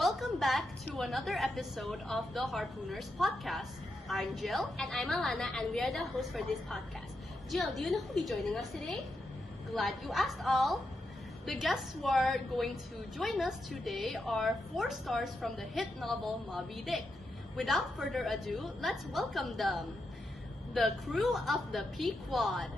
Welcome back to another episode of the Hapooners podcast. I'm Jill. And I'm Alanna, and we are the hosts for this podcast. Jill, do you know who will be joining us today? Glad you asked, all. The guests who are going to join us today are 4 stars from the hit novel Moby Dick. Without further ado, let's welcome them. The crew of the Pequod.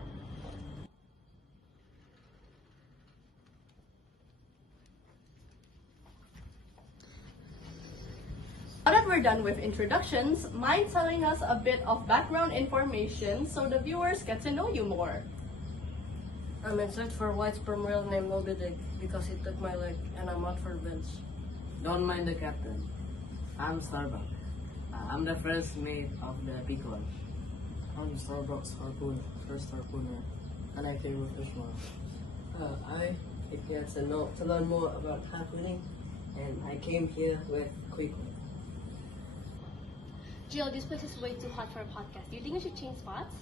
Now that we're done with introductions, mind telling us a bit of background information so the viewers get to know you more? I'm in search for a white sperm whale named Moby Dick because he took my leg and I'm out for revenge. Don't mind the captain. I'm Starbuck. I'm the first mate of the Pequod. I'm Starbuck's harpoon, first harpooner, and I came with Ishmael. I get to learn more about harpooning, and I came here with Quickly. Jill, this place is way too hot for a podcast. Do you think we should change spots?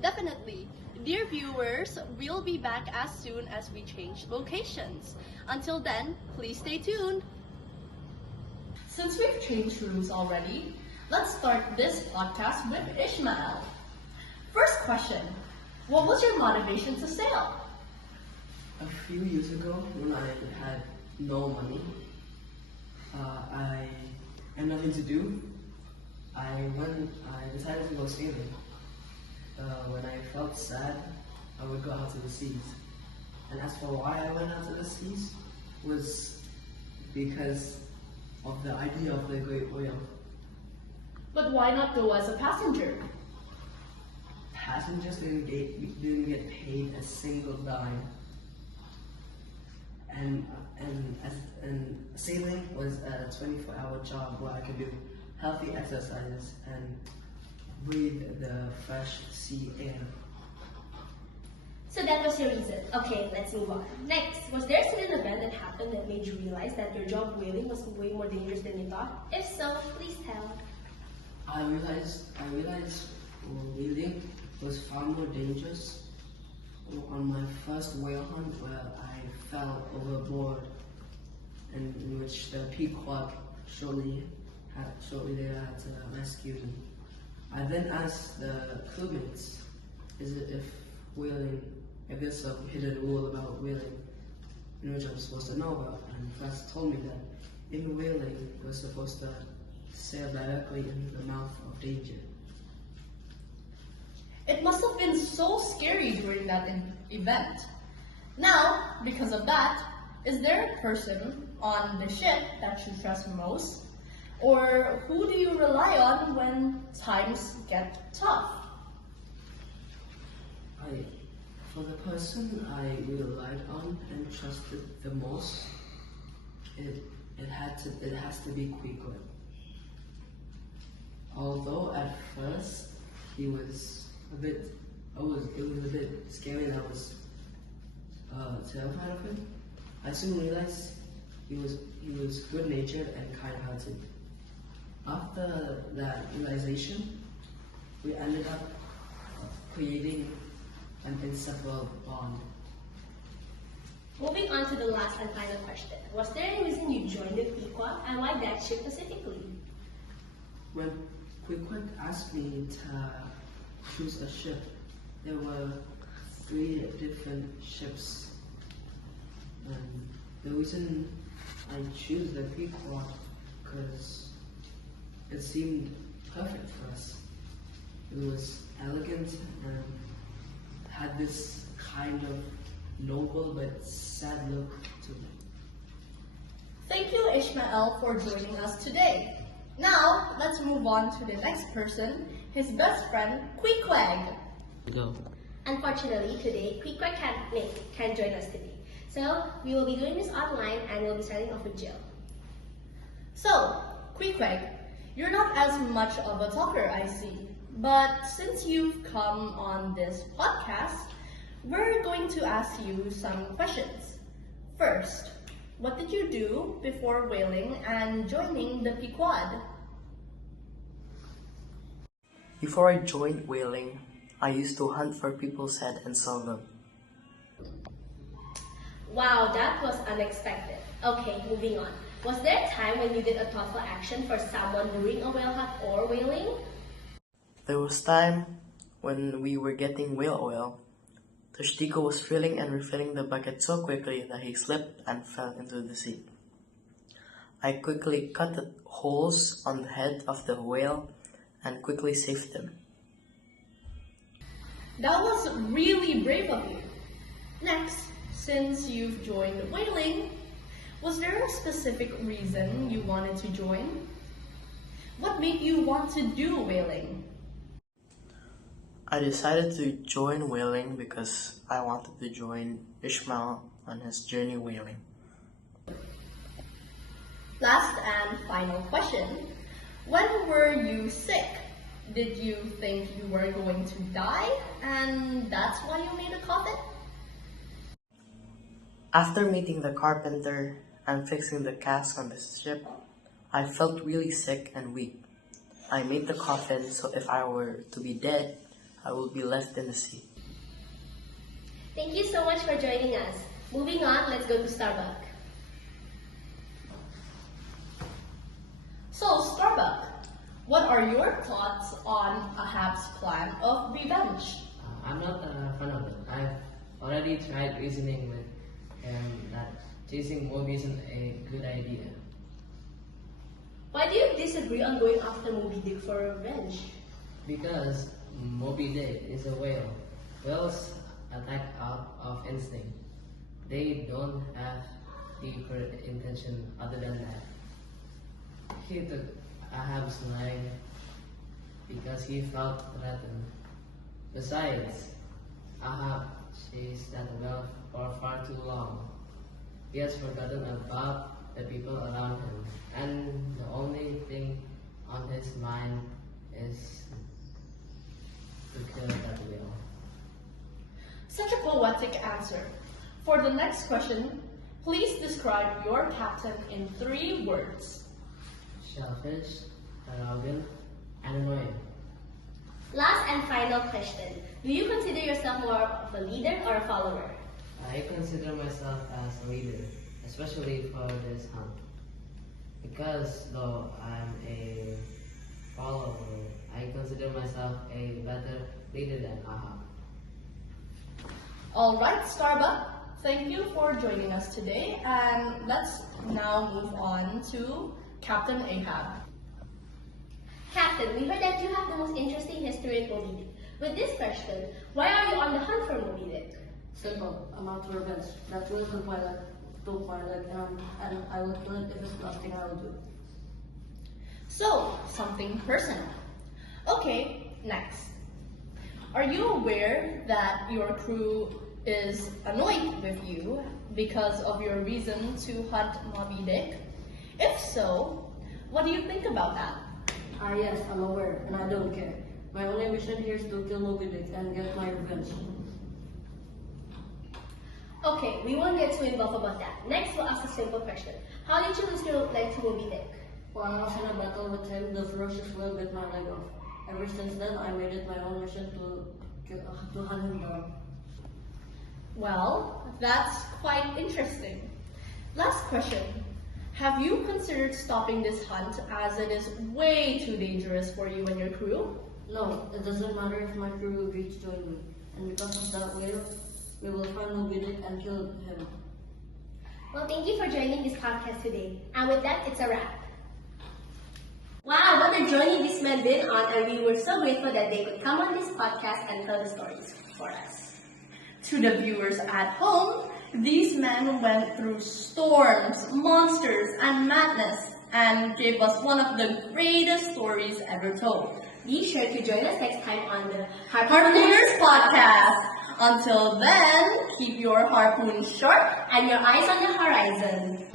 Definitely. Dear viewers, we'll be back as soon as we change locations. Until then, please stay tuned. Since we've changed rooms already, let's start this podcast with Ishmael. First question, what was your motivation to sail? A few years ago, when I had no money, I had nothing to do. I decided to go sailing. When I felt sad, I would go out to the seas. And as for why I went out to the seas, was because of the idea of the great whale. But why not go as a passenger? Passengers didn't get paid a single dime. And sailing was a 24-hour job where I could do healthy exercises and breathe the fresh sea air. So that was your reason. Okay, let's move on. Next, was there a certain event that happened that made you realize that your job whaling was way more dangerous than you thought? If so, please tell. I realized whaling was far more dangerous on my first whale hunt, where I fell overboard, and in which the Pequod shortly later had to rescue me. I then asked the crewmates if there's a hidden rule about whaling in which I'm supposed to know about, and first told me that in whaling we're supposed to sail directly into the mouth of danger. It must have been so scary during that event. Now, because of that, is there a person on the ship that you trust most? Or who do you rely on when times get tough? For the person I relied on and trusted the most, it has to be Quickly. Although at first it was a bit scary and I was terrified of him, I soon realized he was good-natured and kind-hearted. After that realization, we ended up creating an inseparable bond. Moving on to the last and final question. Was there any reason you joined the Pequod, and why that ship specifically? When Quickly asked me to choose a ship, there were 3 different ships. And the reason I chose the Pequod because it seemed perfect for us. It was elegant and had this kind of noble but sad look to it. Thank you, Ishmael, for joining us today. Now, let's move on to the next person, his best friend, Queequeg. Go. Unfortunately, today, Quickly can't join us today. So, we will be doing this online and we'll be starting off with Jill. So, Queequeg, you're not as much of a talker, I see. But since you've come on this podcast, we're going to ask you some questions. First, what did you do before whaling and joining the Pequod? Before I joined whaling, I used to hunt for people's head and sell them. Wow, that was unexpected. Okay, moving on. Was there a time when you did a thoughtful action for someone during a whale hunt or whaling? There was time when we were getting whale oil. Toshtico was filling and refilling the bucket so quickly that he slipped and fell into the sea. I quickly cut the holes on the head of the whale and quickly saved him. That was really brave of you. Next, since you've joined whaling, was there a specific reason you wanted to join? What made you want to do whaling? I decided to join whaling because I wanted to join Ishmael on his journey whaling. Last and final question. When were you sick? Did you think you were going to die and that's why you made a coffin? After meeting the carpenter and fixing the cask on the ship, I felt really sick and weak. I made the coffin so if I were to be dead, I will be left in the sea. Thank you so much for joining us. Moving on, let's go to Starbucks. So, Starbuck, what are your thoughts on Ahab's plan of revenge? I'm not a fan of it. I've already tried reasoning with him that chasing Moby isn't a good idea. Why do you disagree on going after Moby Dick for revenge? Because Moby Dick is a whale. Whales attack out of instinct. They don't have deeper intention other than that. He took Ahab's life because he felt threatened. Besides, Ahab chased that whale for far too long. He has forgotten about the people around him, and the only thing on his mind is to kill that whale. Such a poetic answer. For the next question, please describe your captain in 3 words. Selfish, arrogant, and annoying. Last and final question. Do you consider yourself more of a leader or a follower? I consider myself as a leader, especially for this hunt. Because though I'm a follower, I consider myself a better leader than Ahab. Alright, Starbuck, thank you for joining us today, and let's now move on to Captain Ahab. Captain, we heard that you have the most interesting history in Moby Dick. With this question, why are you on the hunt for Moby Dick? Simple, I'm out to revenge. That will took my leg, and I will kill it if it's nothing I will do. So, something personal. Okay, next. Are you aware that your crew is annoyed with you because of your reason to hunt Moby Dick? If so, what do you think about that? Yes, I'm aware, and I don't care. My only mission here is to kill Moby Dick and get my revenge. Okay, we won't get too involved about that. Next, we'll ask a simple question. How did you lose your leg to Moby Dick? While I was in a battle with him, the ferocious whale bit my leg off. Ever since then, I made it my own mission to hunt him down. Well, that's quite interesting. Last question. Have you considered stopping this hunt as it is way too dangerous for you and your crew? No, it doesn't matter if my crew agrees to join me. And because of that whale, we will find Moby Dick and kill him. Well, thank you for joining this podcast today. And with that, it's a wrap. Wow, what a journey these men been on, and we were so grateful that they could come on this podcast and tell the stories for us. To the viewers at home, these men went through storms, monsters, and madness and gave us one of the greatest stories ever told. Be sure to join us next time on the Hapooners podcast. Until then, keep your harpoons sharp and your eyes on the horizon.